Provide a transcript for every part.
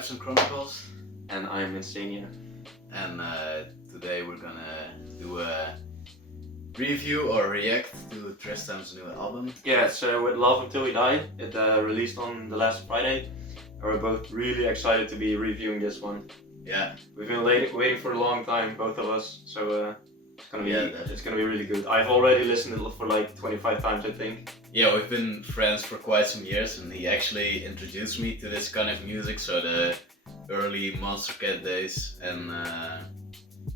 Breakups and Chronicles. And I'm Insania. And today we're gonna do a review or react to Tristam's new album. Yeah, so with Love Until We Die, it released on the last Friday. And we're both really excited to be reviewing this one. Yeah. We've been waiting for a long time, both of us, so it's gonna be really good. I've already listened to it for like 25 times, I think. Yeah, we've been friends for quite some years, and he actually introduced me to this kind of music, so the early Monstercat days, and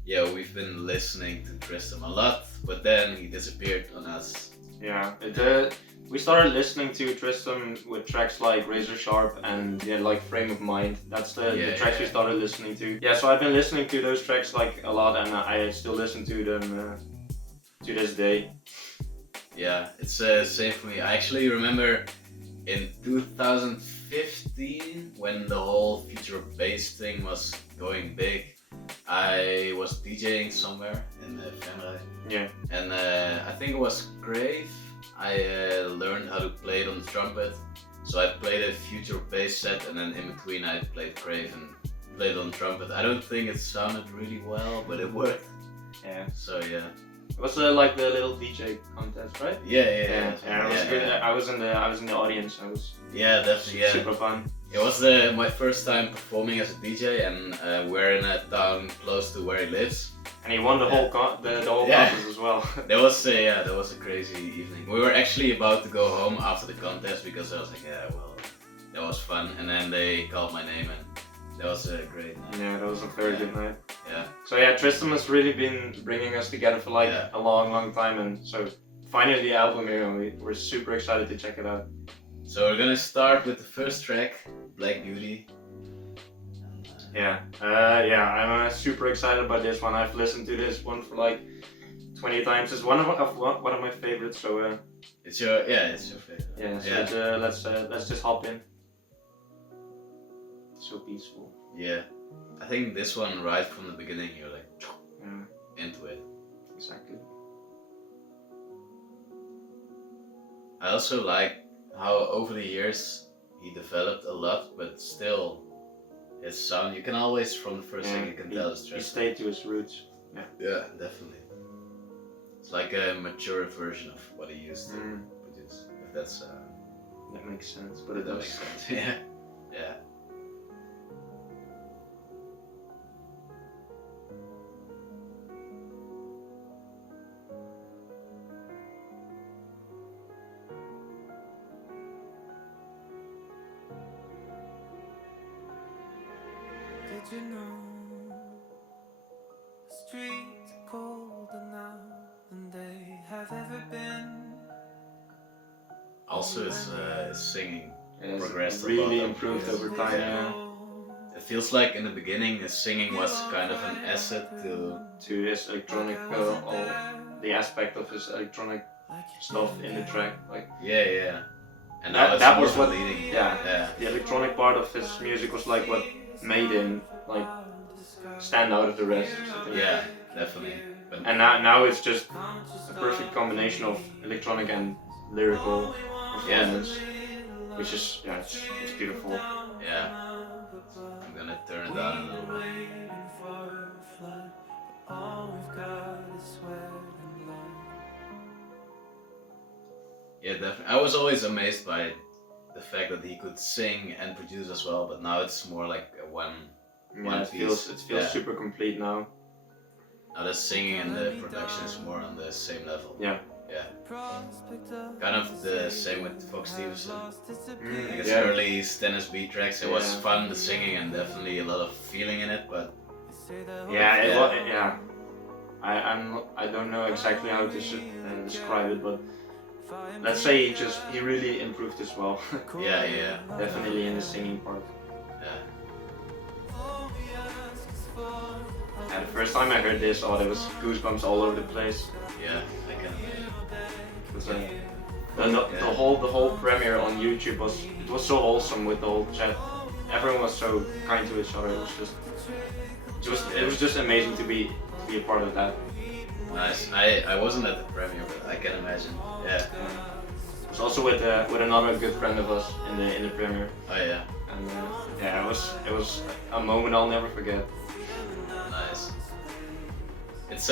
yeah, we've been listening to Tristam a lot, but then he disappeared on us. Yeah, we started listening to Tristam with tracks like Razor Sharp and like Frame of Mind. That's the tracks we started listening to. Yeah, so I've been listening to those tracks like a lot, and I still listen to them to this day. Yeah, it's the same for me. I actually remember in 2015, when the whole future bass thing was going big, I was DJing somewhere in the family. Yeah. And I think it was Grave. I learned how to play it on the trumpet. So I played a future bass set, and then in between I played Grave and played it on the trumpet. I don't think it sounded really well, but it worked. Yeah. So yeah. It was like the little DJ contest, right? Yeah. It was good. I was in the audience. Definitely. Super fun. It was my first time performing as a DJ, and we're in a town close to where he lives. And he won the whole contest as well. That was a crazy evening. We were actually about to go home after the contest because I was like, that was fun. And then they called my name, and that was a great night. Yeah, that was a very good night. Yeah. So yeah, Tristam has really been bringing us together for like a long time, and so finally the album here, and we're super excited to check it out. So we're gonna start with the first track, Black Beauty. I'm super excited about this one. I've listened to this one for like 20 times. It's one of my favorites. So it's your favorite. Yeah. So let's just hop in. It's so peaceful. Yeah, I think this one right from the beginning you're like into it. Exactly. I also like how over the years he developed a lot, but still his sound, you can always from the first thing you can tell it's Tristam. He stayed to his roots. Yeah, definitely. It's like a mature version of what he used to produce. If that makes sense, but it that does. makes sense. Yeah. Did you know the streets are colder now than they have ever been? Also his singing progressed really a lot. improved over time. It feels like in the beginning his singing was kind of an asset to his electronic, the aspect of his electronic stuff in the track, like and that was what leading. The electronic part of his music was like what made him like stand out of the rest. Yeah, definitely. And now it's just a perfect combination of electronic and lyrical performance, which is it's beautiful. Yeah. I'm gonna turn it down a little bit. Yeah, definitely. I was always amazed by the fact that he could sing and produce as well, but now it's more like a one piece. It feels super complete now. Now the singing and the production is more on the same level. Yeah. Kind of the same with Fox Stevenson. Like his early Stennis beat tracks, it was fun, the singing, and definitely a lot of feeling in it, but I don't know exactly how to describe it, but let's say he really improved as well. Yeah. Definitely in the singing part. And the first time I heard this, there was goosebumps all over the place. Yeah, I can imagine. The whole premiere on YouTube was so awesome with the whole chat. Everyone was so kind to each other. It was just amazing to be a part of that. Nice. I wasn't at the premiere, but I can imagine. Yeah. was also with another good friend of us in the premiere. Oh yeah. And yeah, it was a moment I'll never forget. Nice. It's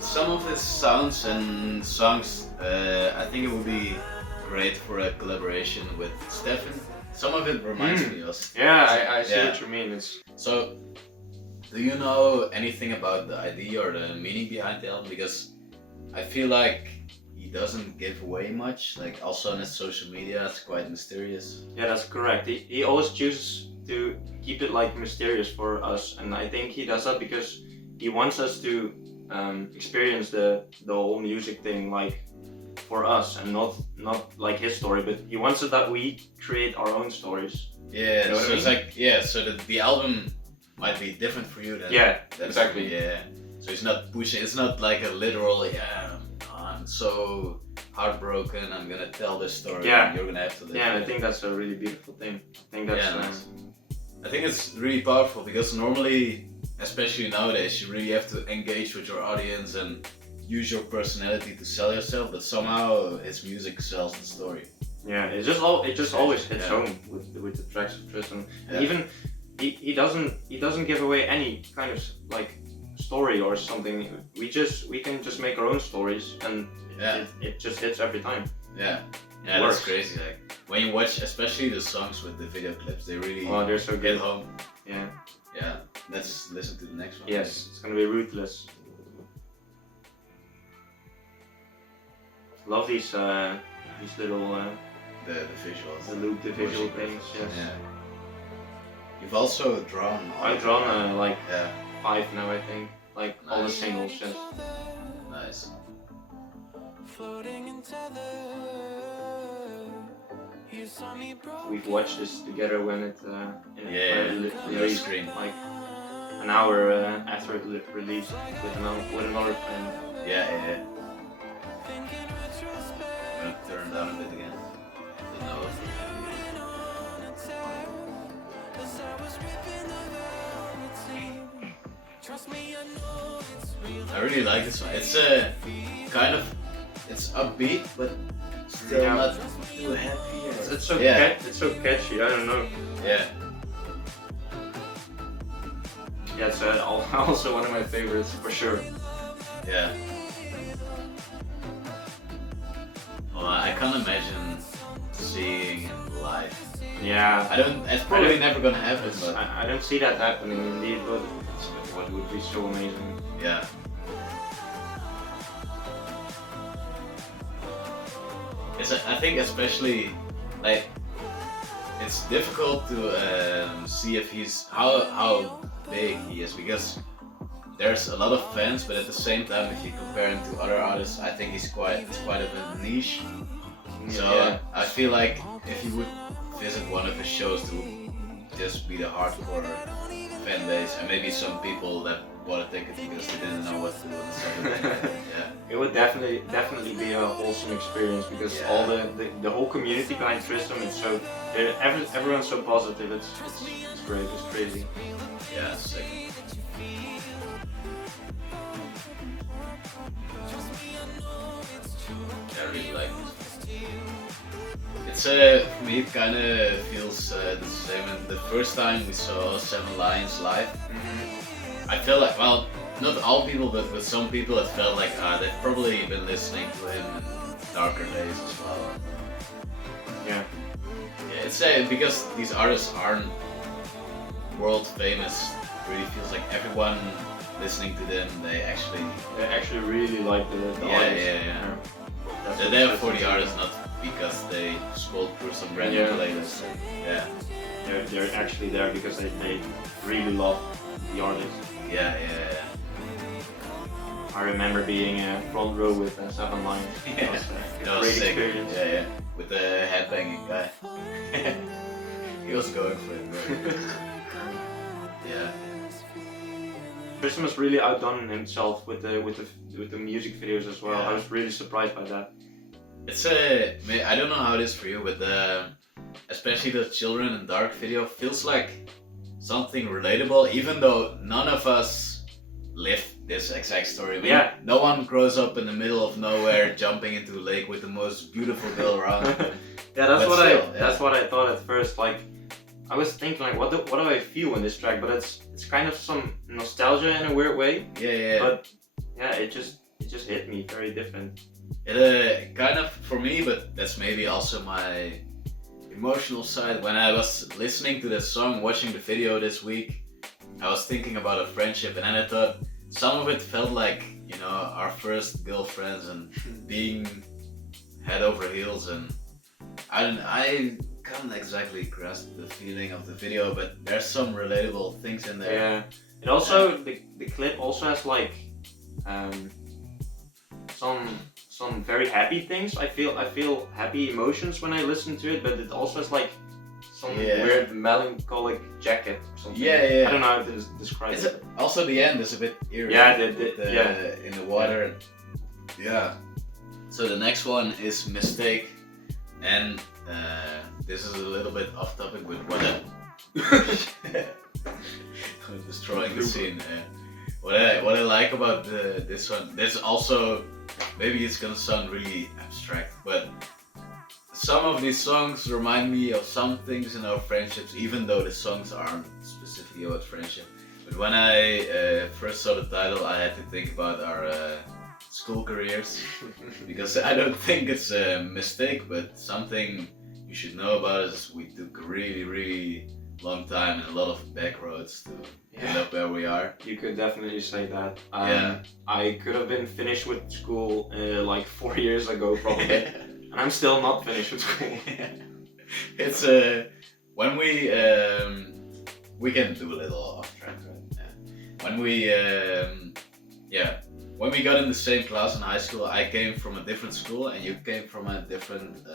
some of his sounds and songs. I think it would be great for a collaboration with Stefan. Some of it reminds me of. Yeah, I see what you mean. It's so. Do you know anything about the idea or the meaning behind the album? Because I feel like he doesn't give away much. Like also on his social media, it's quite mysterious. Yeah, that's correct. He always chooses to keep it like mysterious for us, and I think he does that because he wants us to experience the whole music thing like for us, and not like his story, but he wants it that we create our own stories. Yeah, you know so it's like so the album might be different for you than exactly. Yeah, so it's not pushing. It's not like a literal I'm so heartbroken. I'm gonna tell this story. Yeah, and you're gonna have to live. Yeah, and it. I think that's a really beautiful thing. I think that's. Nice. I think it's really powerful because normally, especially nowadays, you really have to engage with your audience and use your personality to sell yourself. But somehow his music sells the story. Yeah, it just always hits home with the tracks of Tristam. And even he doesn't give away any kind of like story or something. We can just make our own stories, and it just hits every time. Yeah, that's crazy. Like when you watch, especially the songs with the video clips, they really they're so get good. home. Yeah. Yeah. Let's listen to the next one. Yes, it's gonna be Ruthless. Love these little the visuals. The visual things. Yes. Yeah. You've also drawn. I've drawn like 5 now, I think. Like all the singles. Yes. Nice. We've watched this together when it released, like an hour after it released with another friend. Yeah. I'm gonna turn down a bit again. I really like this one. It's it's upbeat, but still not too happy. It's so it's so catchy. I don't know. Yeah. Yeah, it's also one of my favorites for sure. Yeah. Well, I can't imagine seeing it live. Yeah. It's probably never gonna happen, but I don't see that happening indeed, but it would be so amazing. Yeah. I think especially like it's difficult to see if how big he is because there's a lot of fans, but at the same time, if you compare him to other artists, I think it's quite a bit niche. So I feel like if you would visit one of his shows, it would just be the hardcore fan base, and maybe some people that bought a ticket because they didn't know what to do on the Saturday. It would definitely be a wholesome experience because all the whole community behind Tristam, it's so everyone's so positive. It's great. It's crazy. Yeah, sick. I really like this. It's for me it kind of feels the same. And the first time we saw Seven Lions live, I felt like, well, not all people, but with some people it felt like they've probably been listening to him in darker days as well. Yeah. It's because these artists aren't world famous. It really feels like everyone listening to them, they actually really like the artists. Yeah. They're there for the artists, not because they scrolled through some random playlist. Yeah. They're actually there because they really love the artist. Yeah. I remember being front row with Seven Lions. It was a great experience. Yeah. With the headbanging guy. He was going for it, bro. Yeah. Tristam has really outdone himself with the music videos as well. Yeah. I was really surprised by that. It's I don't know how it is for you, but especially the Children in Dark video feels like something relatable, even though none of us live this exact story. I mean, Yeah. no one grows up in the middle of nowhere jumping into a lake with the most beautiful girl around. Yeah, that's But what still, that's what I thought at first. Like, I was thinking like, what do I feel in this track? But it's kind of some nostalgia in a weird way. Yeah. But yeah, it just hit me very different. It kind of for me, but that's maybe also my emotional side. When I was listening to this song, watching the video this week, I was thinking about a friendship, and then I thought some of it felt like, you know, our first girlfriends and being head over heels, and I can't exactly grasp the feeling of the video, but there's some relatable things in there. Yeah. It also the clip also has like some very happy things. I feel happy emotions when I listen to it, but it also has like some weird melancholic jacket or something. Yeah. I don't know how to describe it. Also, the end is a bit eerie. Yeah, in the water. Yeah. So the next one is Mistake, and this is a little bit off topic with what I'm destroying the scene. What I like about this one, this also, maybe it's gonna sound really abstract, but some of these songs remind me of some things in our friendships, even though the songs aren't specifically about friendship. But when I first saw the title, I had to think about our school careers, because I don't think it's a mistake, but something you should know about is we took a really long time and a lot of back roads to end up where we are. You could definitely say that. Yeah. I could have been finished with school like 4 years ago probably, and I'm still not finished with school. It's when we can do a little off track, right? Yeah. When we got in the same class in high school, I came from a different school and you came from a different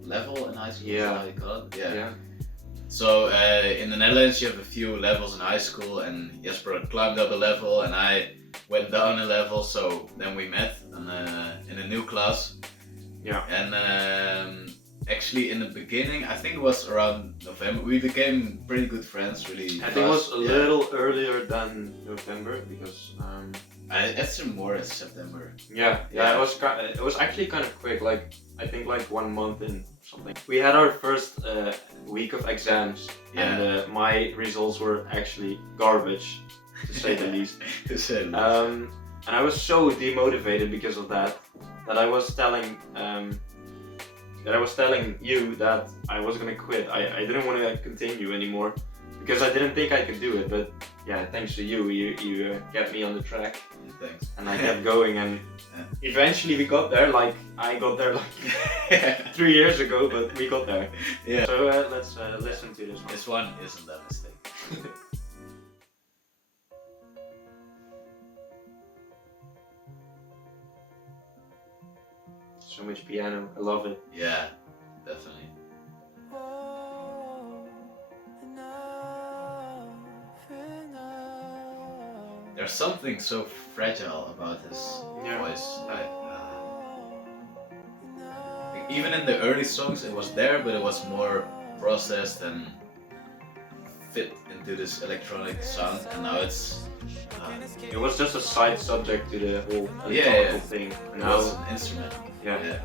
level in high school. Yeah. Is that how you call it? Yeah. So in the Netherlands you have a few levels in high school, and Jesper climbed up a level and I went down a level, so then we met in a new class. Yeah. And actually in the beginning, I think it was around November, we became pretty good friends really I think it was fast. a little earlier than November because It's more in September. yeah. It was actually kind of quick, like I think like 1 month in something. We had our first week of exams, and my results were actually garbage, to say the least. And I was so demotivated because of that I was telling you that I was gonna quit. I didn't want to continue anymore because I didn't think I could do it. But yeah, thanks to you, you get me on the track. Thanks. And I kept going, and eventually we got there. Like I got there like 3 years ago, but we got there. Yeah. So let's listen to this one. This one isn't a mistake. So much piano, I love it. Yeah, definitely. There's something so fragile about his voice. Like, even in the early songs, it was there, but it was more processed and fit into this electronic sound. And now it's. It was just a side subject to the whole electronic thing. And now it's an instrument. Yeah.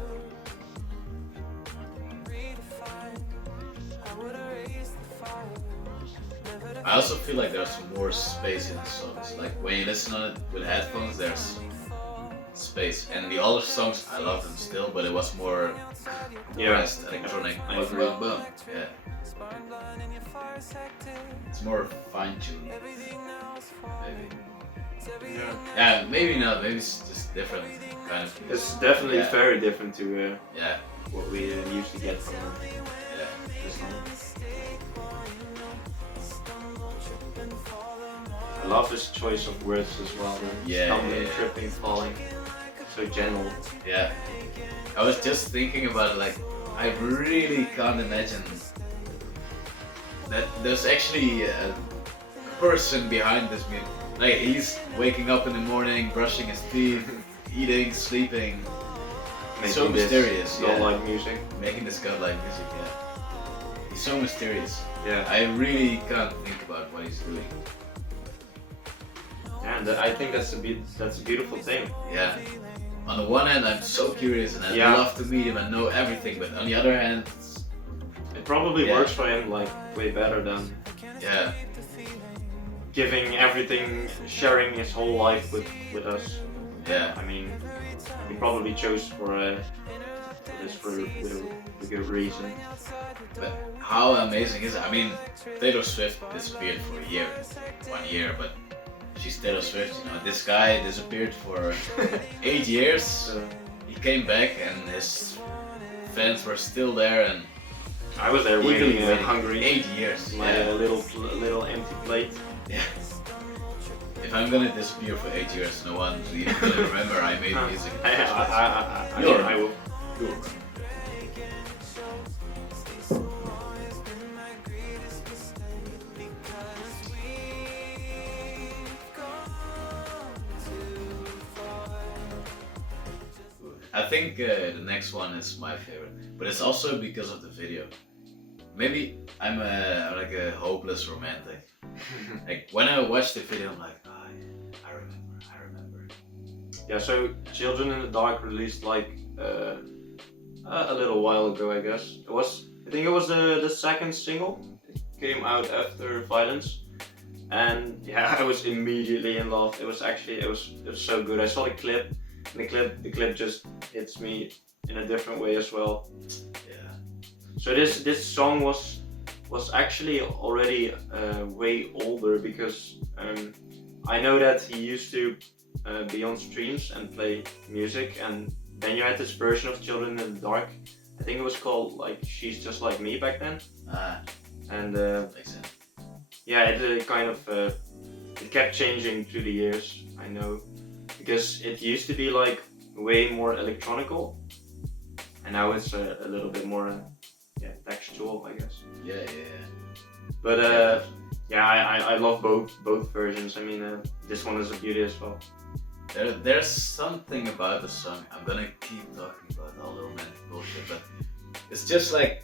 I also feel like there's more space in the songs. Like when you listen on it with headphones, there's space. And the other songs, I love them still, but it was more compressed, electronic. I agree. Yeah. It's more fine-tuned, maybe. Yeah, maybe not. Maybe it's just different kind of. It's definitely very different to yeah, what we usually get from this song. I love his choice of words as well. Stumbling, tripping, falling. So gentle. Yeah. I was just thinking about it, like, I really can't imagine that there's actually a person behind this music. Like, he's waking up in the morning, brushing his teeth, eating, sleeping. Making so mysterious. Godlike music. Making this godlike music, yeah. He's so mysterious. Yeah. I really can't think about what he's doing. And I think that's a beautiful thing. Yeah. On the one hand, I'm so curious and I'd Yeah. love to meet him and know everything, but on the other hand, It probably Yeah. works for him like way better than yeah, giving everything, sharing his whole life with us. yeah, I mean, he probably chose for this for a good reason. but how amazing is it? I mean, Taylor Swift disappeared for a year, 1 year, but she's Taylor Swift, you know. This guy disappeared for 8 years. So, He came back and his fans were still there and I was there eagerly waiting, waiting. hungry. 8 years. My Yeah. little empty plate. Yeah. If I'm gonna disappear for 8 years, no one's even gonna remember I made music. I will. You're I think the next one is my favorite, but it's also because of the video. Maybe I'm like a hopeless romantic. Like when I watch the video, I'm like, oh, yeah, I remember. Yeah, so Children in the Dark released like a little while ago, I guess. I think it was the second single. It came out after Violence, and yeah, I was immediately in love. It was so good. I saw the clip, and the clip just hits me in a different way as well. Yeah. So this song was actually already way older because I know that he used to be on streams and play music, and then you had this version of Children in the Dark. I think it was called like She's Just Like Me back then. And Makes sense. yeah, it kind of it kept changing through the years. I know because it used to be like way more electronical, and now it's a little bit more textual, I guess. Yeah. But yeah, I love both versions. I mean, this one is a beauty as well. There's something about the song. I'm gonna keep talking about all the romantic bullshit, but it's just like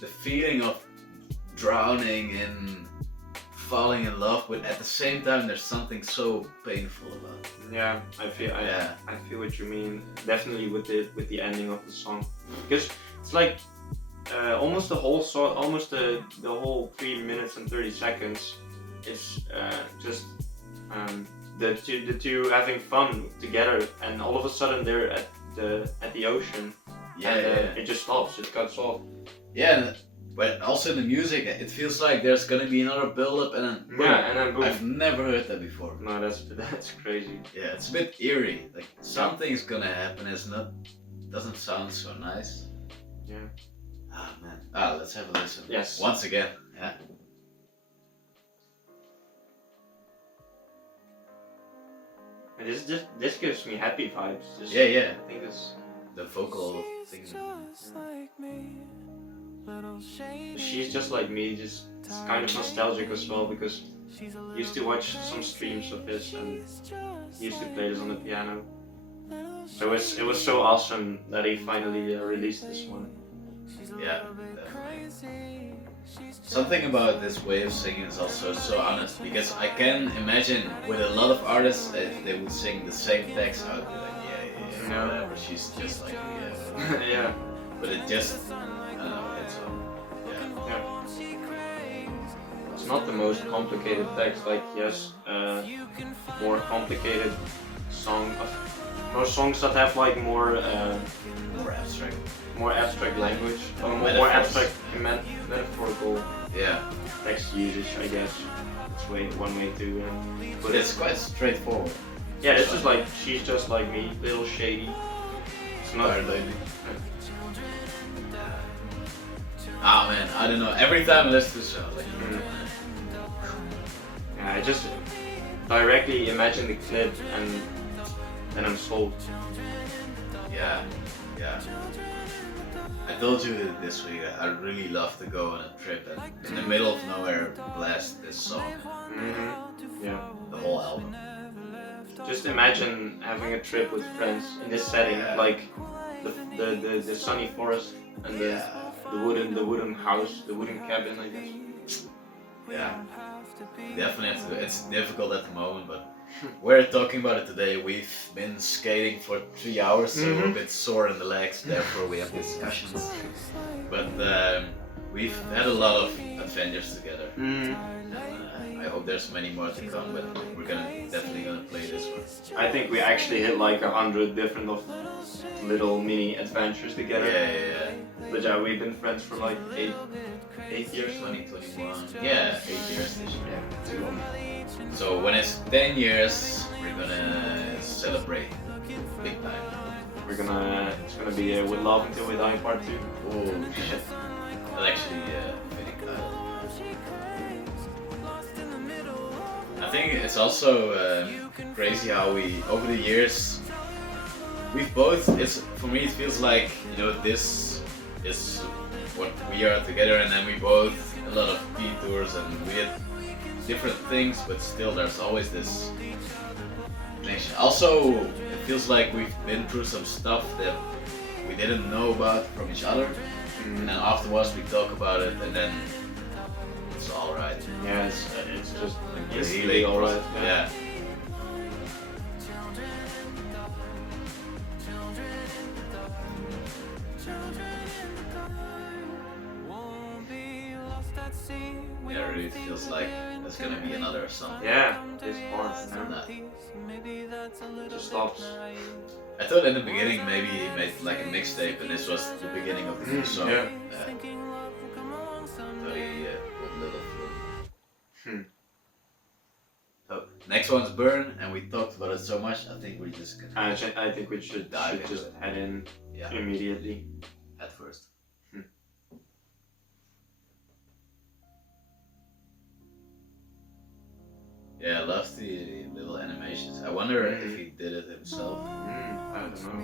the feeling of drowning in falling in love, but at the same time there's something so painful about it. Yeah, I feel what you mean. Definitely with the ending of the song, because it's like almost the whole song, almost the whole 3 minutes and 30 seconds is just the two having fun together, and all of a sudden they're at the ocean. Yeah. It just stops. It cuts off. Yeah, but also in the music, it feels like there's gonna be another build-up and then boom. Yeah, and then boom. I've never heard that before. No, that's crazy. Yeah, it's a bit eerie. Like something's gonna happen. Doesn't sound so nice. Yeah. Ah man. Let's have a listen. Yes. Once again. Yeah. And this gives me happy vibes. Yeah. I think it's The vocal thing. She's Just Like Me. Just it's kind of nostalgic as well because I used to watch some streams of this and he used to play this on the piano. So it was so awesome that he finally released this one. Yeah, definitely. Something about this way of singing is also so honest, because I can imagine with a lot of artists, if they would sing the same text, I would be like, yeah, No. whatever, she's just like me, yeah, whatever. Yeah. But it just, I don't know, it's yeah. It's not the most complicated text. Like yes, more complicated more songs that have like more More abstract. language, or more Metaphors. abstract metaphorical Yeah, text usage, I guess. It's one way to put but it. it's quite straightforward. Yeah, this is like She's Just Like Me, little shady. It's not. Ah man, I don't know. Every time I listen to this song, like, Yeah, I just directly imagine the clip and then I'm sold. yeah. I told you this week I really love to go on a trip and in the middle of nowhere blast this song, Yeah. the whole album. Just imagine having a trip with friends in this setting, Yeah. like the sunny forest and the wooden house, the wooden cabin, I guess. Yeah, definitely have to do. It's difficult at the moment, but we're talking about it today. We've been skating for 3 hours, so we're a bit sore in the legs. Therefore, we have discussions. But we've had a lot of adventures together. And, I hope there's many more to come, but we're definitely gonna play this one. I think we actually hit like 100 different of little mini adventures together. Yeah. But yeah, we've been friends for like 8 years. 2021. Yeah, 8 years this year. Too long. So when it's 10 years, we're gonna celebrate big time. It's gonna be With Love Until We Die Part 2. Oh shit. That's actually fitting title. I think it's also crazy how we, over the years, we've both, for me it feels like, this is what we are together, and then we both, a lot of detours and weird different things, but still there's always this connection. Also, it feels like we've been through some stuff that we didn't know about from each other, and then afterwards we talk about it, and then it's alright. Yeah, it's just Instantly alright. Yeah. Yeah, it really feels like there's gonna be another song. Yeah, this part, just stops. I thought in the beginning maybe he made like a mixtape and this was the beginning of the new song. Yeah. Thought he put a little through. So, next one's Burn, and we talked about it so much, I think we just can I think we should just head in immediately. At first. Yeah, I love the little animations. I wonder if he did it himself. I don't know.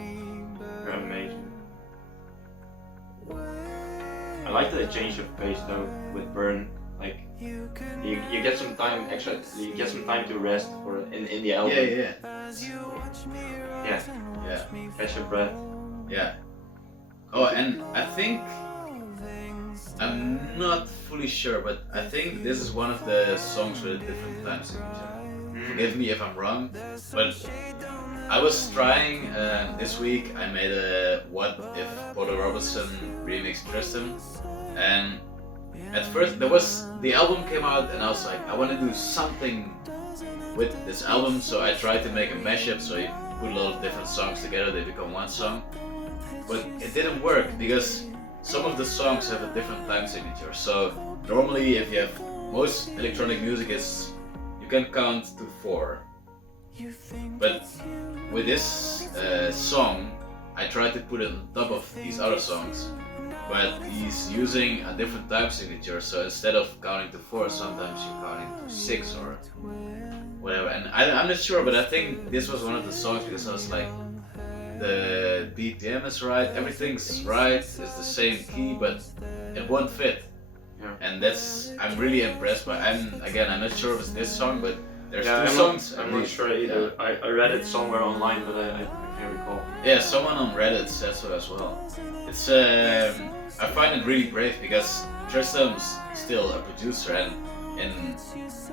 They're amazing. I like the change of pace though with Burn. Like you get some time extra. You get some time to rest in the album. Yeah. Catch your breath. Yeah. Oh, and I think I'm not fully sure, but I think this is one of the songs with a different time signature. Forgive me if I'm wrong, but I was trying this week. I made a What If Porter Robinson remix Tristam, and at first the album came out, and I was like, I want to do something with this album, so I tried to make a mashup. So you put a lot of different songs together, they become one song, but it didn't work because some of the songs have a different time signature. So normally if you have, most electronic music is, you can count to 4. But with this song, I tried to put it on top of these other songs, but he's using a different time signature. So instead of counting to 4, sometimes you're counting to 6 or whatever. And I'm not sure, but I think this was one of the songs because I was like, the BPM is right, everything's right, it's the same key, but it won't fit. Yeah. And I'm really impressed by. I'm not sure if it's this song, but there's 2 I'm songs. I'm not sure either. Yeah. I read it somewhere online, but I can't recall. Yeah, someone on Reddit said so as well. It's I find it really brave because Tristam's still a producer, and in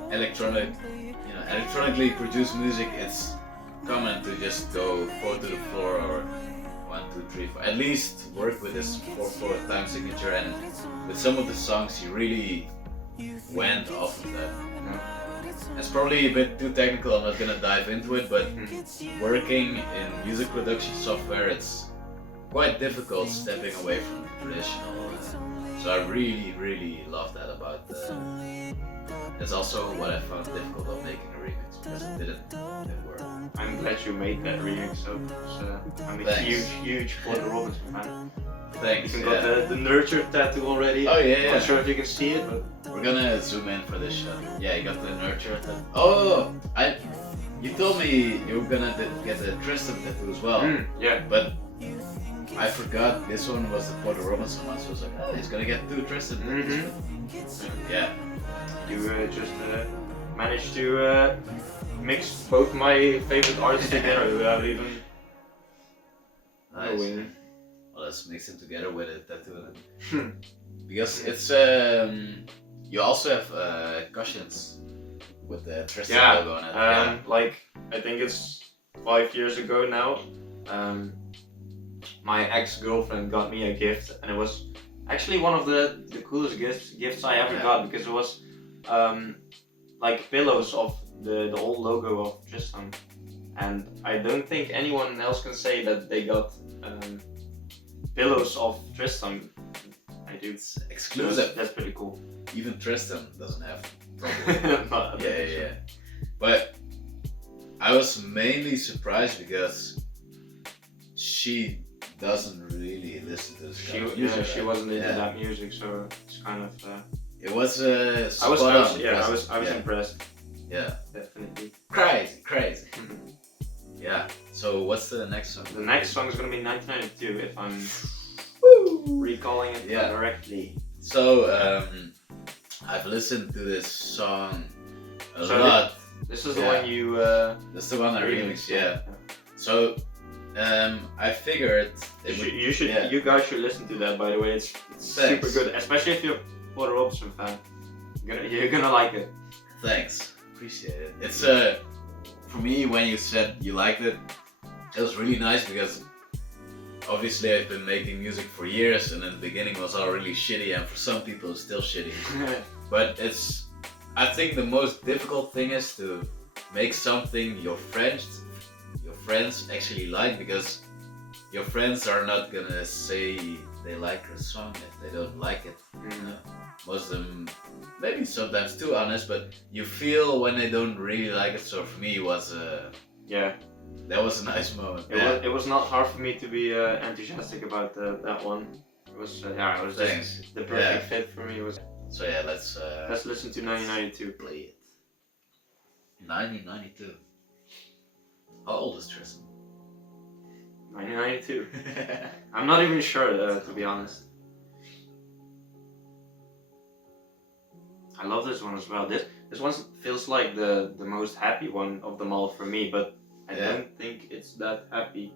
electronically produced music, it's common to just go 4 to the floor or 1, 2, 3, 4. At least work with this 4/4 time signature, and with some of the songs he really went off of that. It's probably a bit too technical, I'm not gonna dive into it, but working in music production software, it's quite difficult stepping away from the traditional. So I really love that about that's also what I found difficult of making a remix, because it didn't work. I'm glad you made that remix, so I'm a huge Porter Robinson fan. Thanks. You got the nurture tattoo already. Oh yeah. Not sure if you can see it, but we're gonna zoom in for this shot. Yeah, you got the nurture tattoo. Oh, you told me you were gonna get the Tristam tattoo as well. Yeah. But I forgot this one was the Porter Robinson one, so I was like, oh, he's gonna get 2 Tristam tattoos. Yeah. You just managed to mix both my favorite artists together without even knowing. Well, let's mix them together with a tattoo. Because it's You also have cushions with the Tristam Yeah, logo on it. like I think it's 5 years ago now. My ex-girlfriend got me a gift, and it was actually one of the coolest gifts I ever got, because it was like pillows of the old logo of Tristam, and I don't think anyone else can say that they got pillows of Tristam. I do. It's exclusive. That's pretty cool. Even Tristam doesn't have. Yeah. But I was mainly surprised because she doesn't really listen to this kind of music. She wasn't into that music, so it's kind of. It was I was impressed. Yeah, definitely. Crazy. Yeah. So what's the next song? The next song is gonna be 1992, if I'm recalling it correctly. So I've listened to this song a lot. This is the one you. That's the one I remixed. Yeah. So I figured you guys should listen to that. By the way, it's super good, especially if you're a Porter Robinson fan. You're gonna like it. Thanks, appreciate it. It's for me, when you said you liked it, it was really nice because obviously I've been making music for years, and in the beginning it was all really shitty, and for some people it's still shitty. But I think the most difficult thing is to make something your friends actually like, because your friends are not gonna say they like your song if they don't like it. Most of them, maybe sometimes too honest, but you feel when they don't really like it. So for me, it was that was a nice moment. It was not hard for me to be enthusiastic about that one. It was it was just the perfect fit for me. So yeah, let's listen to 1992. Play it. 1992. How old is Tristam? 1992. I'm not even sure, to be honest. I love this one as well. This one feels like the most happy one of them all for me, but I don't think it's that happy.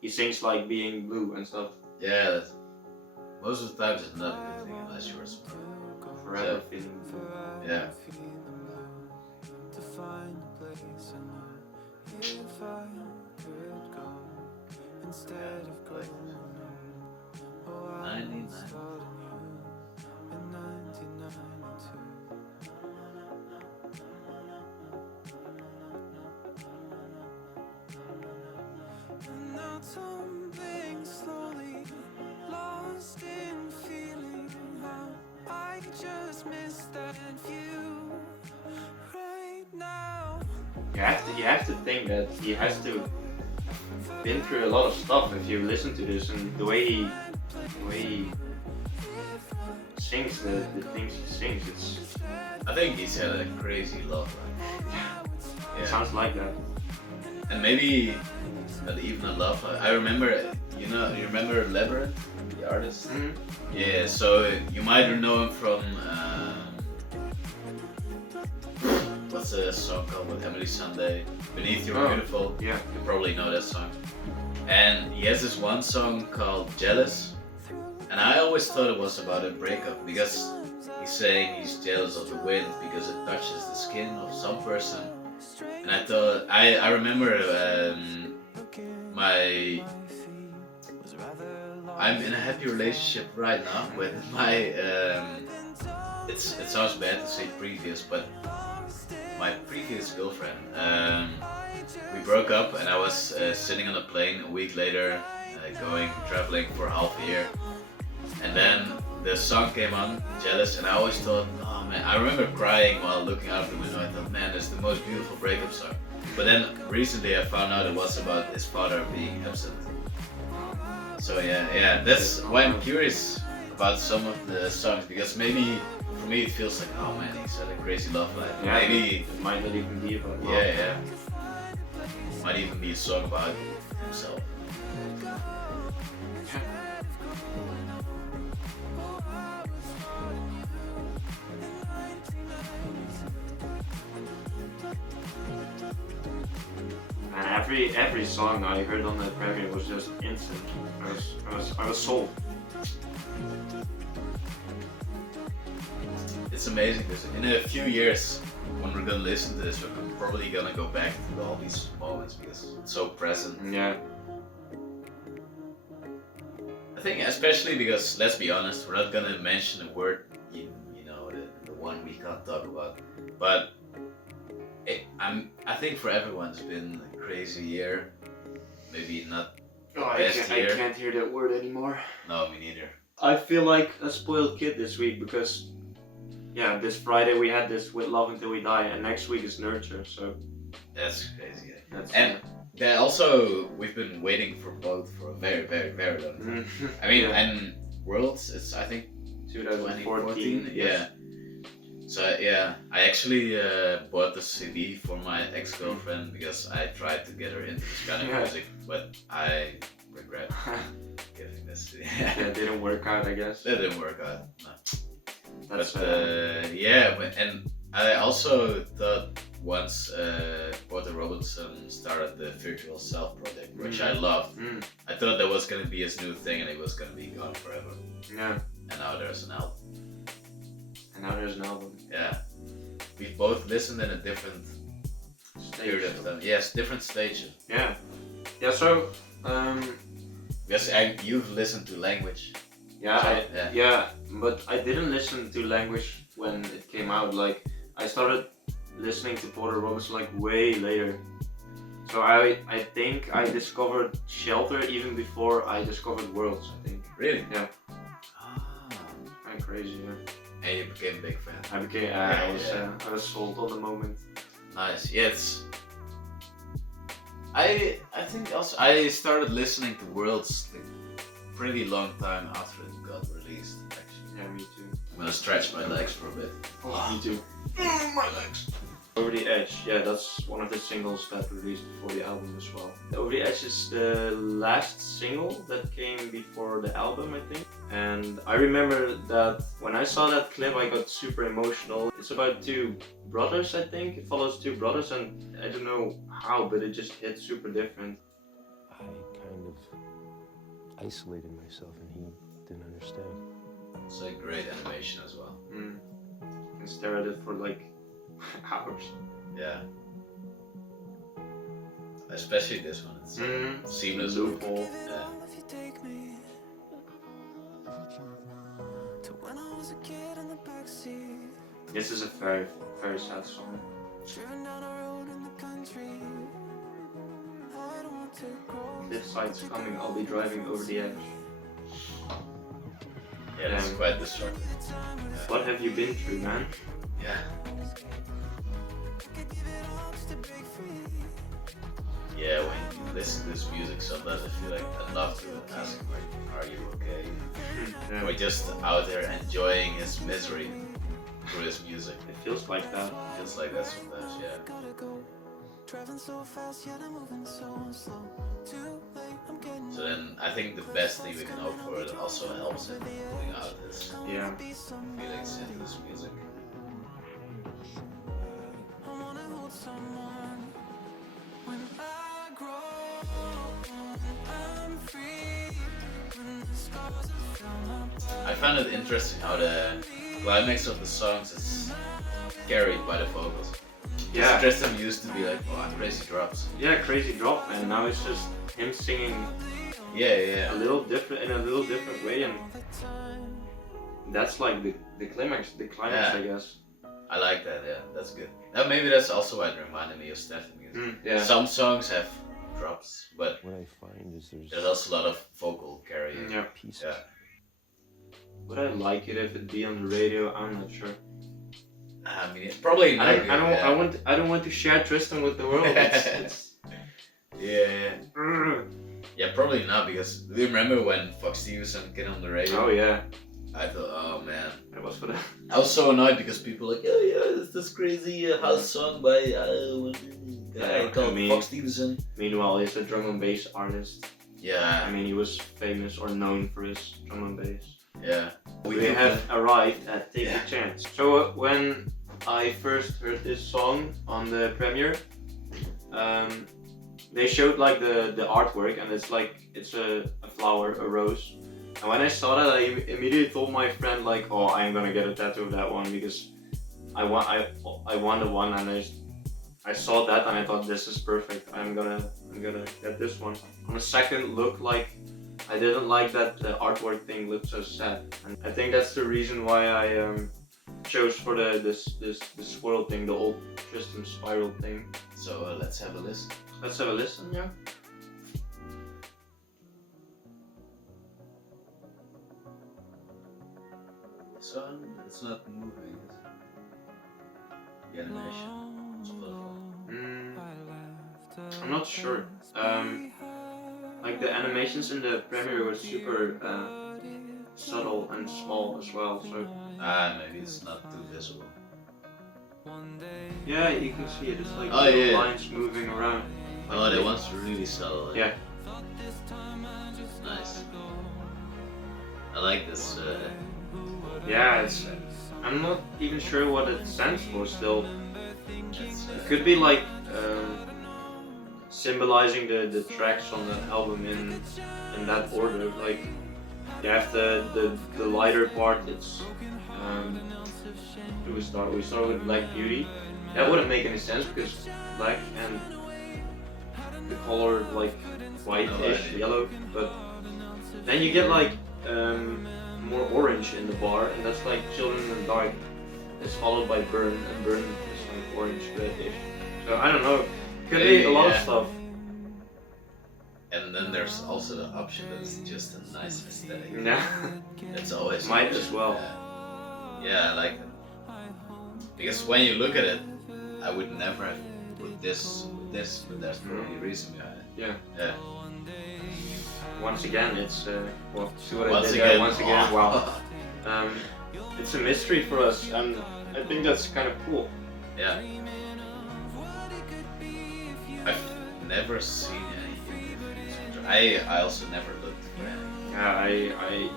He sings like being blue and stuff. Yeah, most of the times it's not a good thing unless you're smart. Forever feeling blue. Yeah. To find a place I know if I could go instead of going home. Oh, I was starting you in 1992. And now tumbling slowly, lost in feeling how I just missed that view right now. You have to think that he has to have been through a lot of stuff if you listen to this, and the way he sings, the things he sings, it's. I think he's had a crazy love life. It sounds like that. And maybe not even a love life. I remember, you remember Labyrinth, the artist? Mm-hmm. Yeah, so you might know him from what's the song called with Emily Sunday? Beneath You're Beautiful. Yeah. You probably know that song. And he has this one song called Jealous. And I always thought it was about a breakup, because he's saying he's jealous of the wind because it touches the skin of some person. And I thought, I remember I'm in a happy relationship right now with my, it sounds bad to say previous, but my previous girlfriend. We broke up, and I was sitting on a plane a week later, traveling for half a year. And then the song came on, Jealous, and I always thought, oh man, I remember crying while looking out the window. I thought, man, it's the most beautiful breakup song. But then recently I found out it was about his father being absent. So yeah, that's why I'm curious about some of the songs, because maybe for me it feels like, oh man, he's had a crazy love life. Yeah, maybe it might not even be about love. Yeah. Might even be a song about himself. And every song I heard on that premiere was just instant. I was sold. it's amazing because in a few years, when we're gonna listen to this, we're probably gonna go back to all these moments because it's so present. Yeah. I think especially because, let's be honest, we're not gonna mention a word, you know, the one we can't talk about. But I think for everyone it's been a crazy year. Maybe not the best year. I can't hear that word anymore. No, me neither. I feel like a spoiled kid this week because, yeah, this Friday we had this With Love Until We Die, and next week is Nurture, so... That's crazy. Yeah. That's Then also, we've been waiting for both for a very, very, very long time. I mean, and Worlds, it's I think 2014. Yeah. So yeah, I actually bought the CD for my ex-girlfriend because I tried to get her into this kind of music, but I regret giving this CD. Yeah, it didn't work out, I guess. That didn't work out. No. That's, and I also thought once Porter Robinson started the Virtual Self project, which I loved. I thought that was gonna be his new thing and it was gonna be gone forever. Yeah. And now there's an album. Yeah. We've both listened in a different period of time. Yes, different stages. Yeah. Yeah, so Yes, you've listened to Language. Yeah, but I didn't listen to Language when it came out. Like, I started listening to Porter Robinson like way later. So I think I discovered Shelter even before I discovered Worlds, I think. Really? Yeah. Ah. I'm crazy, yeah. And you became a big fan. I was sold on the moment. Nice. Yes. I think also I started listening to Worlds like pretty long time after it got released. Actually. Yeah, me too. I'm gonna stretch my legs for a bit. Oh, me too. My legs. Over the Edge, yeah, that's one of the singles that released before the album as well. Over the Edge is the last single that came before the album, I think. And I remember that when I saw that clip, I got super emotional. It's about two brothers, I think. It follows two brothers, and I don't know how, but it just hit super different. I kind of isolated myself, and he didn't understand. It's a great animation as well. And stare at it for like hours. Yeah. Especially this one. It's seamless. Loophole. Yeah. This is a very, very sad song. Cliffside's coming, I'll be driving over the edge. Yeah, that's quite destructive. Yeah. What have you been through, man? Yeah. Yeah, when you listen to this music sometimes I feel like I'd love to ask him like, are you okay? Yeah. Or just out there enjoying his misery through his music. It feels like that. It feels like that sometimes, yeah. So then I think the best thing we can hope for it also helps in putting out his feelings into this music. I found it interesting how the climax of the songs is carried by the vocals. Yeah. Tristam used to be like, oh, crazy drops. Yeah, crazy drop, and now it's just him singing Yeah. a little different way, and that's like the climax, Yeah. I guess. I like that, yeah, that's good. Now maybe that's also why it reminded me of Stefan music. Yeah. Some songs have drops, but What I find is there's also a lot of vocal carry. Yeah. pieces. Yeah. Would I like it if it be on the radio? I'm not sure. I mean, it's probably not. I don't want to share Tristan with the world. It's Yeah. Yeah, probably not, because do you remember when Fox Stevenson came on the radio? Oh yeah. I thought, oh man. It was for that. I was so annoyed because people were like, yeah, it's this crazy house song by guy called Fox Stevenson. Meanwhile, he's a drum and bass artist. Yeah. I mean, he was famous or known for his drum and bass. Yeah. We have arrived at Take a Chance. So when I first heard this song on the premiere, they showed like the artwork, and it's like it's a flower, a rose, And when I saw that, I immediately told my friend like, "Oh, I'm gonna get a tattoo of that one because I wanted one, and I saw that and I thought this is perfect. I'm gonna get this one." On a second look, like I didn't like that the artwork thing looked so sad, and I think that's the reason why I chose for this swirl thing, the old Tristam spiral thing. So let's have a listen. Let's have a listen, yeah. So it's not moving. The animation. It's I'm not sure. Like the animations in the premiere were super subtle and small as well. So maybe it's not too visible. yeah, you can see it. It's like Oh, little yeah. lines moving around. Oh, that one's really subtle. Yeah. Nice. I like this. Yeah, it's. I'm not even sure what it stands for still. It's, It could be like symbolizing the tracks on the album in that order. Like you have the lighter part. It's we start with Black Beauty. That wouldn't make any sense because black and the color like white-ish yellow. But then you get like more orange in the bar, and that's like Children in the Dark. It's followed by Burn, and Burn is like orange reddish. So I don't know. Could be a lot of stuff. And then there's also the option that's just a nice aesthetic. Yeah. It's always Might as well. Yeah, I like it. Because when you look at it, I would never have put this with this, but there's probably a reason behind it. Yeah. Yeah. Once again, it's well, see what Once I did again, there. Once again, wow. It's a mystery for us, and I think that's kind of cool. Yeah. I've never seen any YouTube videos. I also never looked for any. Yeah, I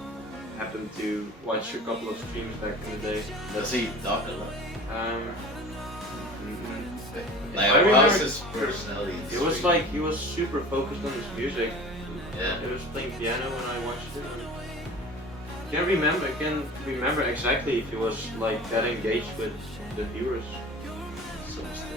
happened to watch a couple of streams back in the day. Does he talk a lot? Like, I remember how's his personality? it was like he was super focused on his music. Yeah. He was playing piano when I watched it. I can't remember exactly if he was like that engaged with the viewers. Some stuff.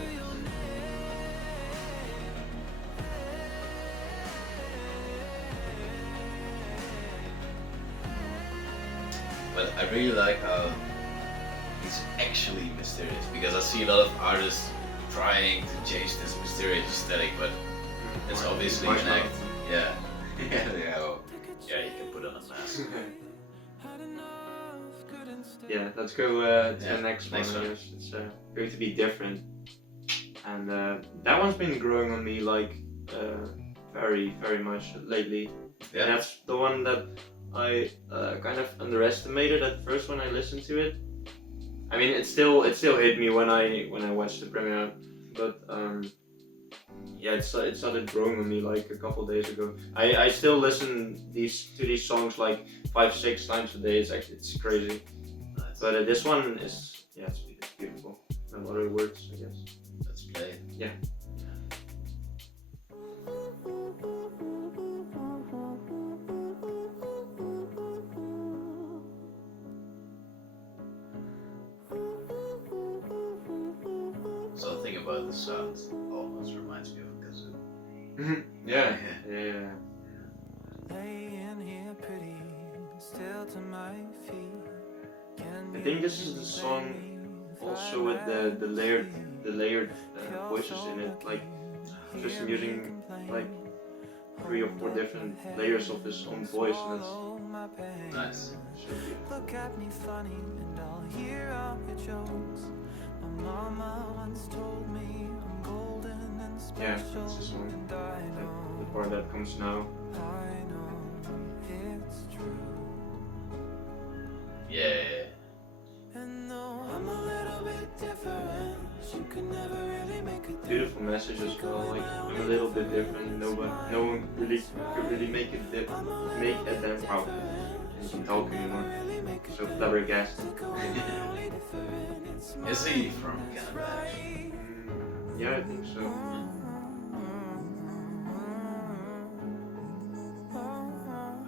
But I really like how he's actually mysterious, because I see a lot of artists trying to change this mysterious aesthetic, but it's obviously an act. Yeah. Yeah, you can put on a mask. Yeah, let's go to the next one. Next one. I guess. It's going to be different, and that one's been growing on me like very much lately. Yeah. And that's the one that I kind of underestimated at first when I listened to it. I mean, it still hit me when I watched the premiere, but yeah, it started growing on me like a couple days ago. I still listen to these songs like 5-6 times a day. It's crazy. Nice. But this one is it's beautiful. No other words, I guess. Let's play it. Yeah. Something about the sound almost reminds me of a kazoo. Yeah. Laying here pretty still to my feet. I think this is the song also with the layered voices in it, like just using like 3 or 4 different layers of his own voice, and that's Nice. so beautiful. Look at me funny and I'll hear all your jokes. My mama once told me I'm golden and Yeah, special. that's this one. And I know, The part that comes now. I know it's true. Yeah. And though I'm a little bit different, you can never really make a difference. Beautiful message as well. Like I'm a little bit different. No one really could really make it different. Make it that wow. I can't talk anymore. So flabbergasted. Is he from Canada? Yeah, I think so.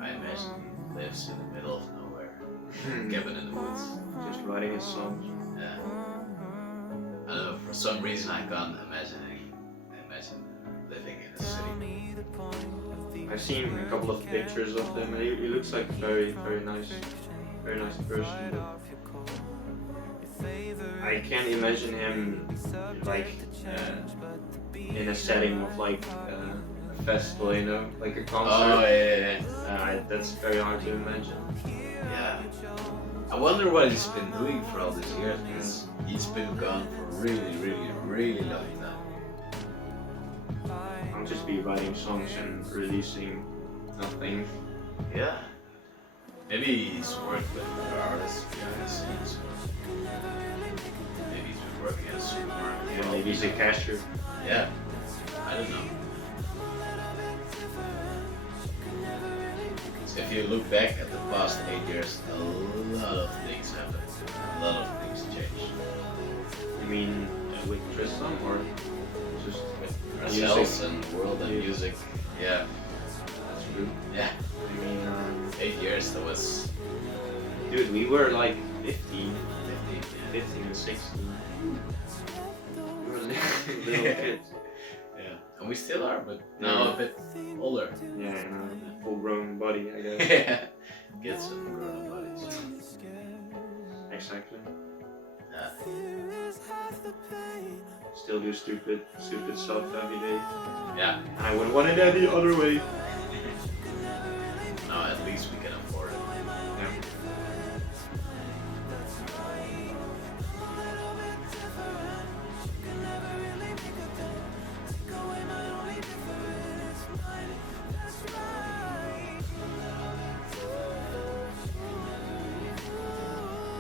I imagine he lives with just writing his songs. Yeah. I don't know, for some reason I can't imagine living in a city. I've seen a couple of pictures of him, and he looks like a very nice person. But I can't imagine him like in a setting of like a festival, you know, like a concert. Oh yeah. That's very hard to imagine. Yeah. I wonder what he's been doing for all these years, because he's been gone for a really long time. I'll just be writing songs and releasing nothing. Yeah. Maybe he's worked with other artists behind the scenes. Maybe he's been working at a supermarket. Yeah, maybe he's a cashier. Yeah. I don't know. So if you look back at the past 8 years, a lot of things happened. A lot of things changed. You mean with Tristam or just With ourselves music? and world and music. Yeah. That's true. Yeah. I mean, 8 years, that was dude, we were like 15 15. Yeah. and 16. We were little kids. Yeah. And we still are, but now a bit older. Yeah, you know, full-grown body, I guess. Yeah. Get some grown up bodies. Exactly. Yeah. Still do stupid stuff every day. Yeah. And I wouldn't want it any other way. Now at least we can afford it. Yeah.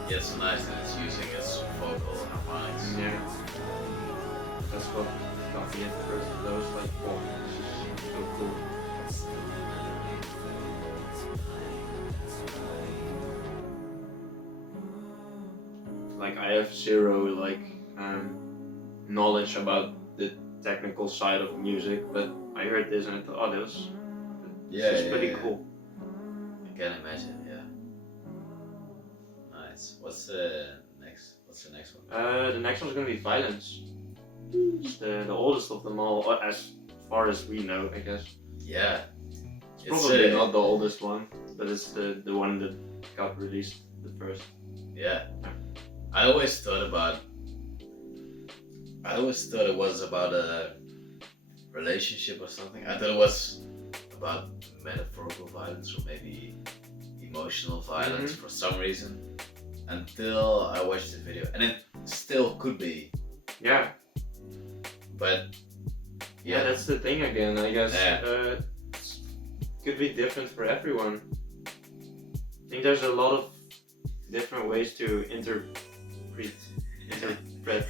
Yeah, it's nice that it's using its vocal harmonics. Yeah. That's what got me at first. That was like, oh, this is so cool. Like I have zero like knowledge about the technical side of music, but I heard this and I thought, oh, this is pretty cool. I can imagine, yeah. Nice. What's the next one? The next one's gonna be Violence. It's the oldest of them all, as far as we know, I guess. Yeah. It's probably not the oldest one, but it's the one that got released the first. Yeah. I always thought it was about a relationship or something. I thought it was about metaphorical violence or maybe emotional violence for some reason. Until I watched the video. And it still could be. Yeah. But yeah, that's the thing again, I guess. Yeah. It could be different for everyone. I think there's a lot of different ways to interpret.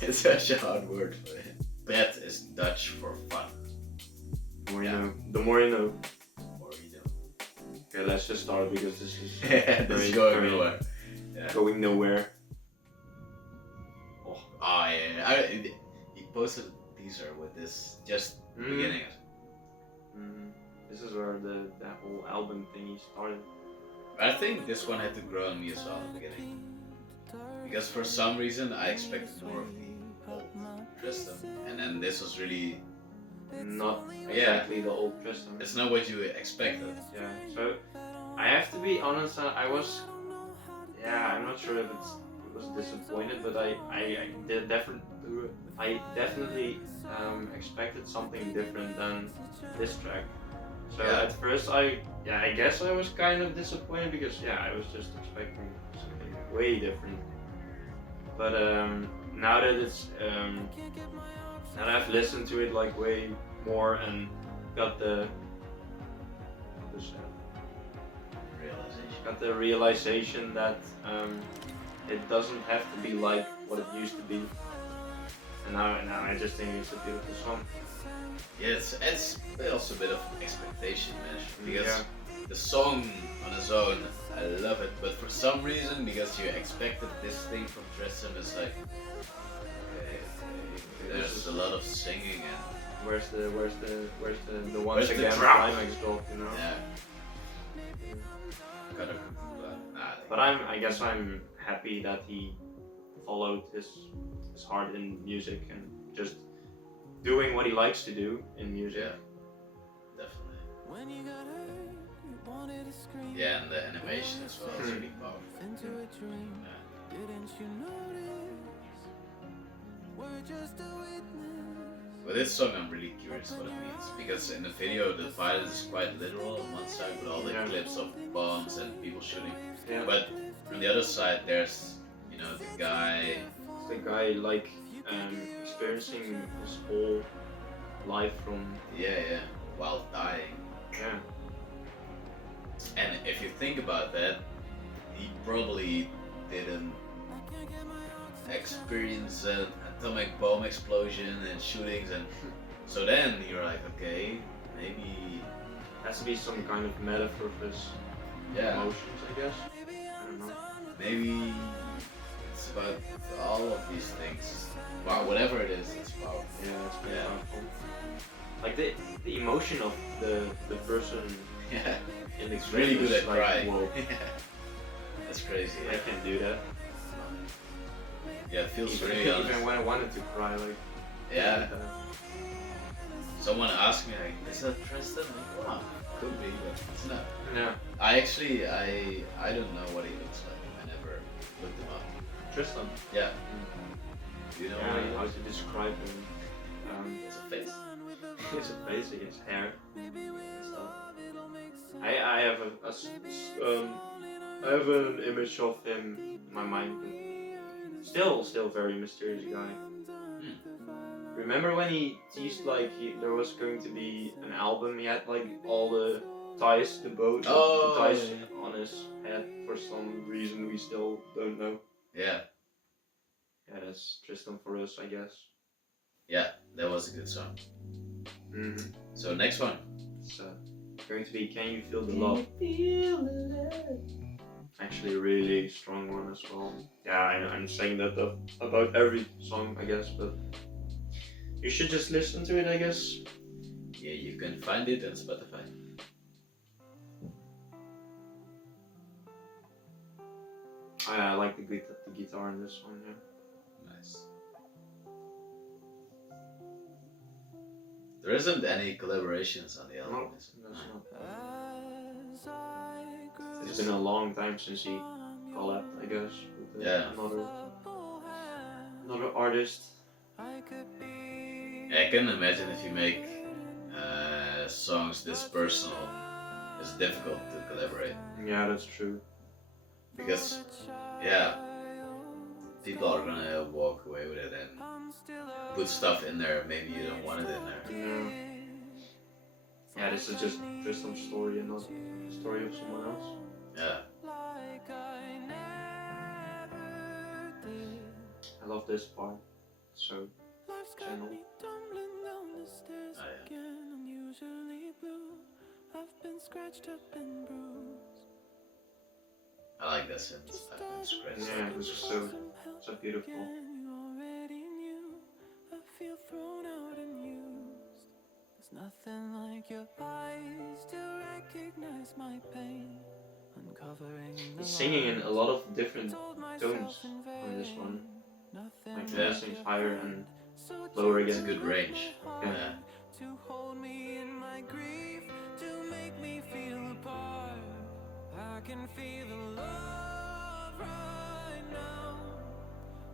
It's such a hard word for it. Pret is Dutch for fun. The more you know. The more you know. Or you know. Okay, let's just start because this is This is going nowhere. Yeah. Going nowhere. Oh yeah. He posted a teaser with this just beginning. This is where that whole album thingy started. I think this one had to grow on me as well in the beginning. Because for some reason I expected more of the old Tristam. And then this was really Not exactly the old Tristam. it's not what you expected. Yeah, so I have to be honest, I'm not sure if it was disappointed, but I definitely expected something different than this track. So at first I guess I was kind of disappointed because I was just expecting something way different. But now that it's now that I've listened to it like way more and got the realization that it doesn't have to be like what it used to be. And now I just think it's a beautiful song. Yeah, it's also a bit of expectation management because the song on its own, I love it, but for some reason, because you expected this thing from Tristam, it's like there's a lot of singing and where's the once Where's the again drop? climax drop, you know? yeah. Gotta, But I guess I'm happy that he followed his heart in music and just doing what he likes to do in music. yeah, definitely. When you got hurt, you wanted to scream. Yeah, and the animation as well is really powerful. Into a dream. Yeah. Didn't you notice? We're just a witness. With this song, I'm really curious what it means because in the video, the violence is quite literal on one side with all the Yeah. clips of bombs and people shooting. Yeah. But on the other side, there's the guy. The guy like experiencing his whole life from Yeah, while dying. yeah. And if you think about that, he probably didn't experience an atomic bomb explosion and shootings, and so then you're like, okay, maybe Has to be some kind of metaphor for his emotions, I guess. I don't know. maybe it's about all of these things. Wow, whatever it is, it's powerful. Yeah, it's pretty Yeah. powerful. Like the emotion of the person Yeah, in the it's really clip good is at like, crying. whoa, That's crazy. I can do that. Yeah, it feels Even, really honest. even when I wanted to cry, like Yeah. Someone asked me like, is that Tristam? Like, wow, could be, but it's not. yeah. I actually, I don't know what he looks like. I never looked him up. Tristam. Yeah. Do you know what he Yeah, how looks to describe him? like? His face. His face, his hair, and stuff. I have I have an image of him in my mind. But still very mysterious guy. Remember when he teased like there was going to be an album? He had like all the ties, the ties yeah. on his head for some reason we still don't know. Yeah, Yeah, that's Tristan for us, I guess. yeah, that was a good song. Mm-hmm. So next one. It's going to be Can You Feel the Love? Actually a really strong one as well. Yeah, I'm saying that about every song, I guess, but you should just listen to it, I guess. Yeah, you can find it on Spotify. I like the guitar in this one, yeah. Nice. There isn't any collaborations on the album, No, is it? that's not. As I grew It's been a long time since he collabed, I guess, with Yeah. another artist. I could be. I can imagine if you make songs this personal, it's difficult to collaborate Yeah, that's true. because, yeah, people are gonna walk away with it and put stuff in there. Maybe you don't want it in there. Yeah. Yeah, this is just some story and not the story of someone else. Yeah, Like I never did. I love this part. So Life's got channel. me tumbling down the stairs Oh, yeah. again. I'm usually blue. I've been scratched up and bruised. I like that sentence. I've been scratched. Yeah, this is so beautiful. Again, you already knew. I feel thrown out and used. There's nothing like your eyes to recognize my pain. Uncovering the He's singing in a lot of different told myself tones in on this vain. one. Nothing Like Yeah. he sings higher and so lower It's a again. good range. Yeah. Yeah. to hold me in my grief, to make me feel apart. I can feel the love right now.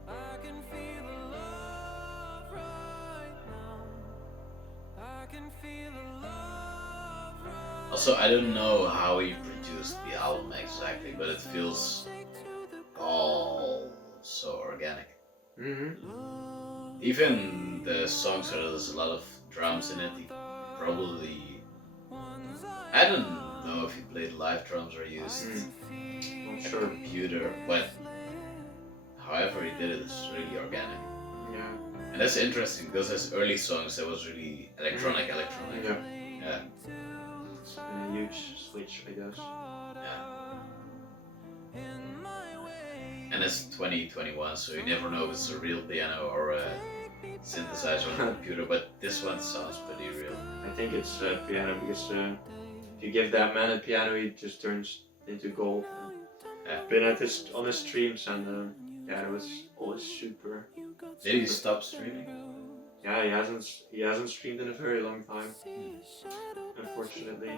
I can feel the love right now. I can feel the love right Also, I don't know how he produced the album exactly, but it feels all so organic. Mm-hmm. Even the songs where there's a lot of drums in it, he probably... I don't know if he played live drums or used Not a sure. computer, but however he did it, it's really organic. Yeah. And that's interesting because his early songs, that was really electronic. Yeah. Yeah. It's been a huge switch, I guess. Yeah. And it's 2021, so you never know if it's a real piano or a synthesizer on a computer, but this one sounds pretty real. I think it's piano because if you give that man a piano, he just turns into gold. Yeah. Been at on his streams, and yeah, it was always super. Did he stop streaming? Yeah, he hasn't streamed in a very long time, unfortunately.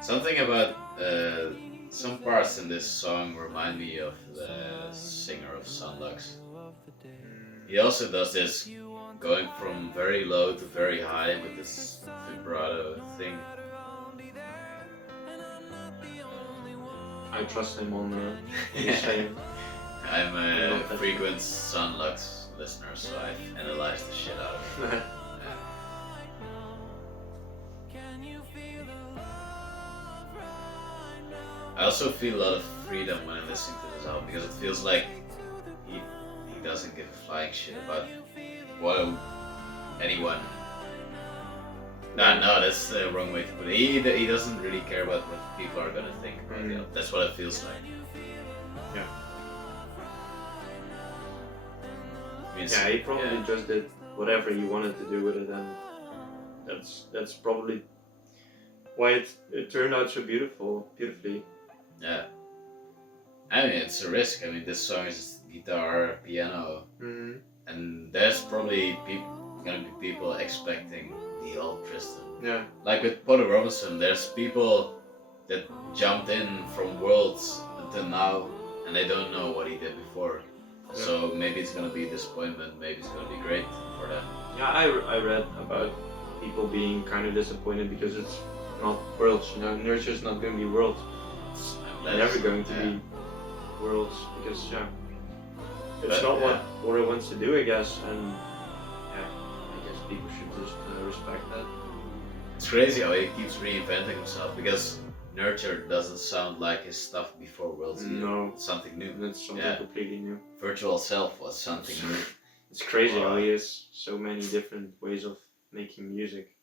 Something about some parts in this song remind me of the singer of Sunlux. He also does this going from very low to very high with this vibrato thing. I trust him on his saying. I'm a frequent Sunlux listener, so I've analyzed the shit out of it. I also feel a lot of freedom when I listen to this album because it feels like he doesn't give a flying shit about what anyone. No, that's the wrong way to put it. He doesn't really care about what people are gonna think about it. That's what it feels like. Yeah. Means, yeah, he probably just did whatever he wanted to do with it, and that's probably why it turned out so beautifully. Yeah. I mean, it's a risk. I mean, this song is guitar, piano, and there's probably gonna be people expecting the old Tristam. Yeah. Like with Potter Robinson, there's people that jumped in from Worlds until now, and they don't know what he did before. Yeah. So maybe it's gonna be a disappointment. Maybe it's gonna be great for them. Yeah, I read about people being kind of disappointed because it's not Worlds. You know, Nurture's not going to be Worlds. It's never going to be Worlds because it's not what Ori wants to do, I guess, and I guess people should just respect that. It's crazy how he keeps reinventing himself because Nurture doesn't sound like his stuff before Worlds. No, it's something new. It's something completely new. Virtual Self was something new. It's crazy how he has so many different ways of making music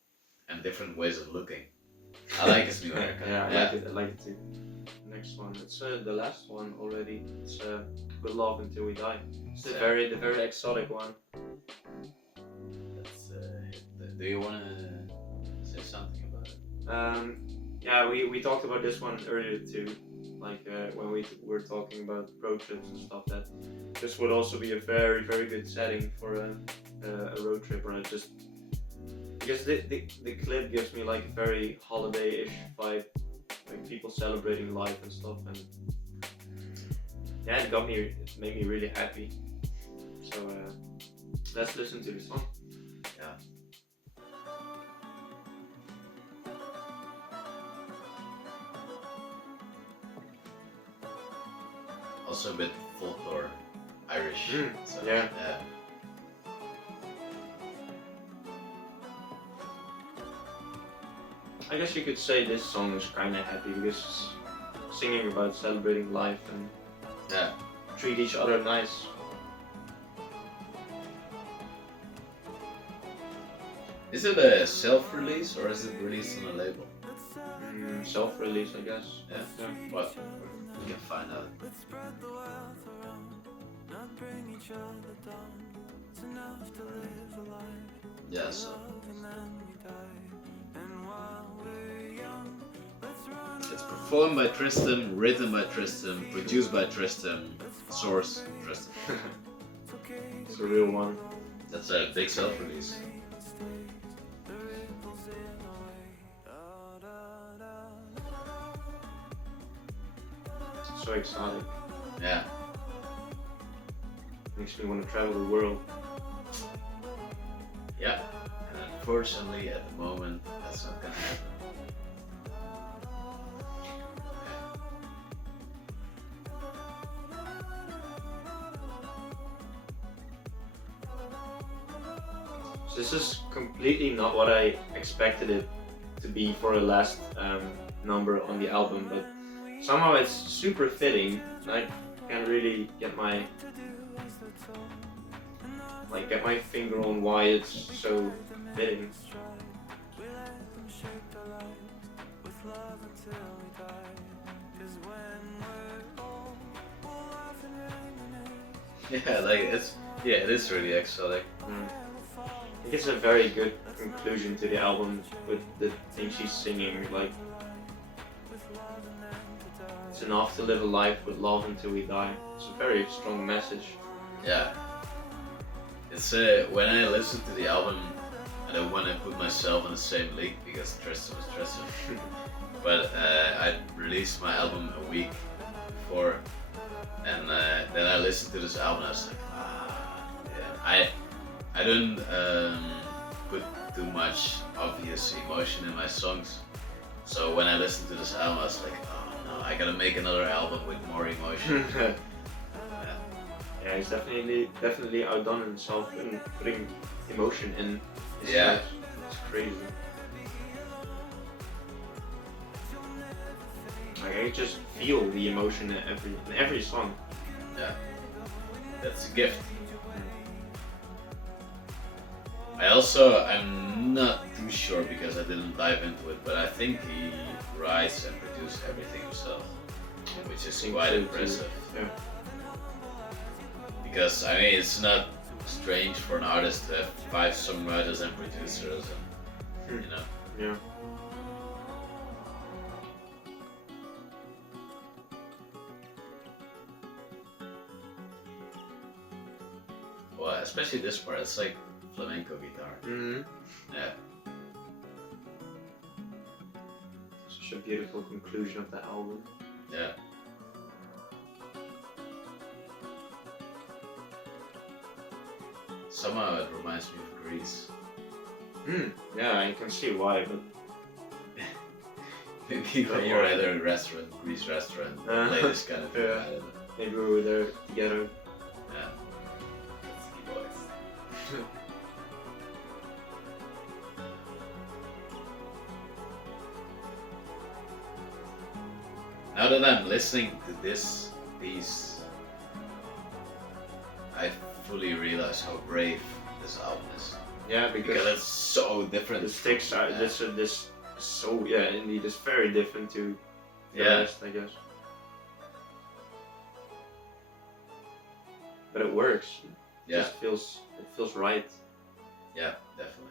and different ways of looking. I like his new haircut. I like it too. Next one, it's the last one already. It's Good Love Until We Die. It's the very exotic one. That's do you want to say something about it? Yeah, we talked about this one earlier too. Like when we were talking about road trips and stuff, that this would also be a very good setting for a road trip, or just because the clip gives me like a very holiday-ish vibe, like people celebrating life and stuff, and yeah, it made me really happy. So let's listen to this song. Yeah. Also a bit folklore, Irish. So, yeah. I guess you could say this song is kind of happy because it's singing about celebrating life and treat each other nice. Is it a self-release or is it released on a label? Self-release, I guess. Yeah. What? We can find out. Yeah, so it's performed by Tristam, written by Tristam, produced by Tristam, source Tristam. It's a real one. That's a big self-release. So exciting. Yeah. Makes me want to travel the world. Yeah. And unfortunately, at the moment, that's not gonna happen. So this is completely not what I expected it to be for the last number on the album, but somehow it's super fitting. I can't really get my finger on why it's so fitting. Yeah, like Yeah, it is really exotic. I think it's a very good conclusion to the album with the things she's singing. Like, it's enough to live a life with love until we die. It's a very strong message. Yeah. It's when I listen to the album, I don't want to put myself in the same league because Tristam is Tristam. But I released my album a week before, and then I listened to this album. And I was like, yeah. I don't put too much obvious emotion in my songs. So when I listened to this album, I was like, oh no, I gotta make another album with more emotion. Yeah, he's definitely outdone himself in putting emotion in his Yeah. songs. It's crazy. Like, I just feel the emotion in every song. Yeah, that's a gift. I'm not too sure because I didn't dive into it, but I think he writes and produces everything himself, which is quite impressive. Yeah. Because I mean, it's not strange for an artist to have 5 songwriters and producers, and you know. Yeah. Well, especially this part, it's like flamenco guitar. Mm-hmm. Yeah. Such a beautiful conclusion of the album. Yeah. Somehow it reminds me of Greece. Yeah, I can see why, but Maybe when you're at a restaurant, Greece restaurant, play this kind of thing. Yeah. I don't know. maybe we were there together. Yeah. That's the voice. Now that I'm listening to this piece, I fully realize how brave this album is. Yeah, Because it's so different. the sticks are Yeah. this so indeed it's very different to the Yeah. rest, I guess. But it works. It Yeah. just feels right. Yeah, definitely.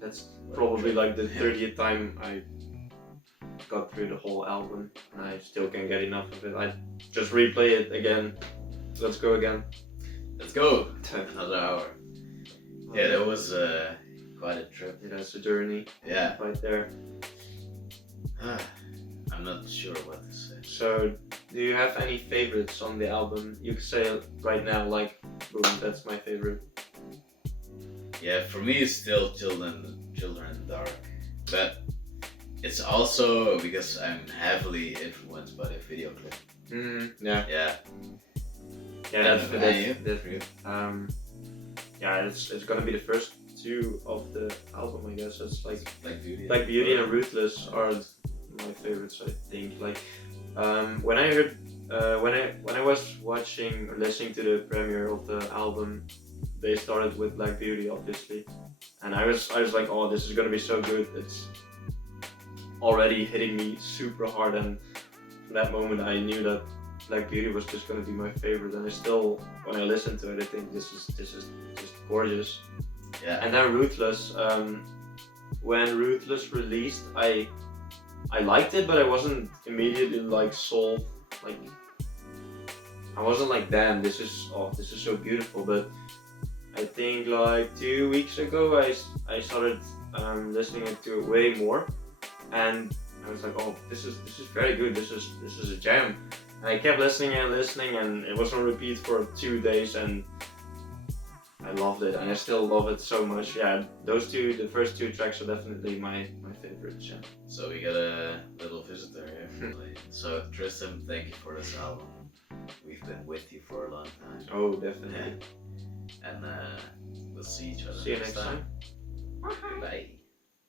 That's probably like the 30th time I got through the whole album, and I still can't get enough of it. I just replay it again. Let's go again. Let's go! Another hour. Yeah, that was quite a trip. Yeah, it's a journey. Yeah. Right there. I'm not sure what to say. So, do you have any favorites on the album? You could say right now, like, boom, that's my favorite. Yeah, for me it's still Children in the Dark. But it's also because I'm heavily influenced by the video clip. Yeah. Yeah. Yeah, And that's for you? yeah, it's gonna be the first 2 of the album, I guess. It's like Beauty. Like Beauty and Ruthless are my favorites, I think. Like when I heard when I was watching or listening to the premiere of the album, they started with Black Beauty, obviously, and I was like, oh, this is gonna be so good. It's already hitting me super hard, and from that moment I knew that Black Beauty was just gonna be my favorite. And I still, when I listen to it, I think this is just gorgeous. Yeah. And then Ruthless, when Ruthless released, I liked it, but I wasn't immediately like sold. Like, I wasn't like, damn, this is so beautiful. But I think like 2 weeks ago, I started listening to it way more, and I was like, oh, this is very good. This is a jam. And I kept listening, and it was on repeat for 2 days, and I loved it, and I still love it so much. Yeah, those 2, the first 2 tracks are definitely my favorites. Yeah. So we got a little visitor here. So Tristam, thank you for this album. We've been with you for a long time. Oh, definitely. And we'll see each other See you next time. Bye.